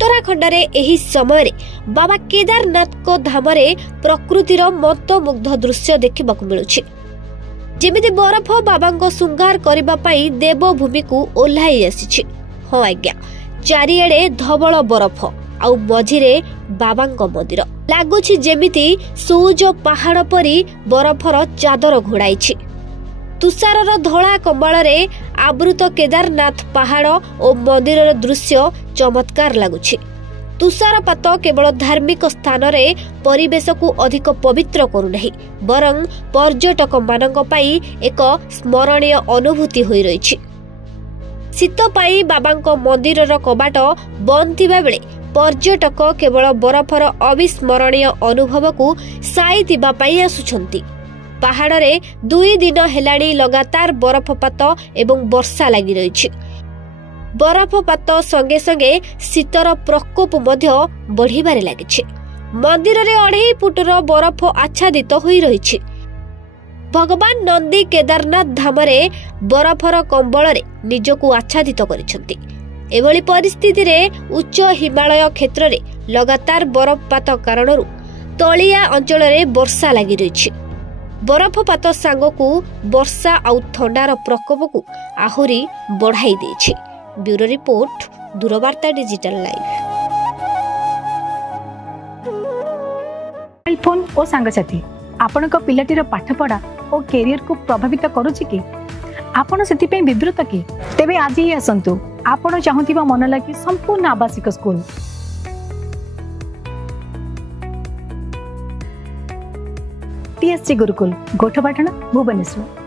उत्तराखंड रे एही समय रे बाबा केदारनाथ को धामरे प्रकृतिर मंत्रमुग्ध दृश्य देखिबाकु मिलुछि। जेमिति बरफ बाबा सुंगार करबा पई देवभूमि को ओल्हाई आसीछि। हाँ आज्ञा, चारिआडे धवल बरफ आउ मझिरे बाबांक मंदिर लागुछि जेमिति सूज पहाड़ परी बरफर चादर घोड़ाइछि। तुषारर धला कंबल रे आवृत केदारनाथ पहाड़ और मंदिर दृश्य चमत्कार लगुछि। तुषारपात केवल धार्मिक स्थान रे परिवेश को अधिक पवित्र करूनाही, बरं पर्यटक मानक पई एक स्मरणीय अनुभूति होई रहिछि। शीत पाई बाबांक मंदिरर कबाट बंद थिबा बेले पर्यटक केवल बरफर अविस्मरणीय अनुभव को साइतिबा पई आसुछंती। पहाड़ रे 2 दिन हेलाणी लगातार बरफपात एवं वर्षा लगी रही। बरफपात संगे संगे शीतर प्रकोप मध्य बढ़िबारे लागिछि। मंदिर रे 2.5 फुटर बरफ आच्छादित होई रहिछि। भगवान नंदी केदारनाथ धामरे बरफर कंबल रे निजको आच्छादित करिसंती। एभली परिस्थिति रे उच्च हिमालय क्षेत्र रे लगातार बरफपात कारणरू तलिया अंचल रे वर्षा लगी रहिछि। बरफपात सांगकू वर्षा आउ थंडार प्रकोप को आहुरी बढ़ाई देछि। Bureau report, Durvarta digital live. Mobile phone और सांगसाथी आपणक पिलाटीर पाठपढ़ा और कैरियर को प्रभावित करुछि कि आपण सेतिपे विब्रत कि तेबे आज ही आसंतु आपण चाहुतिबा मन लागी संपूर्ण आवासिक स्कूल TSC गुरुकुल गोठपाटण भुवनेश्वर।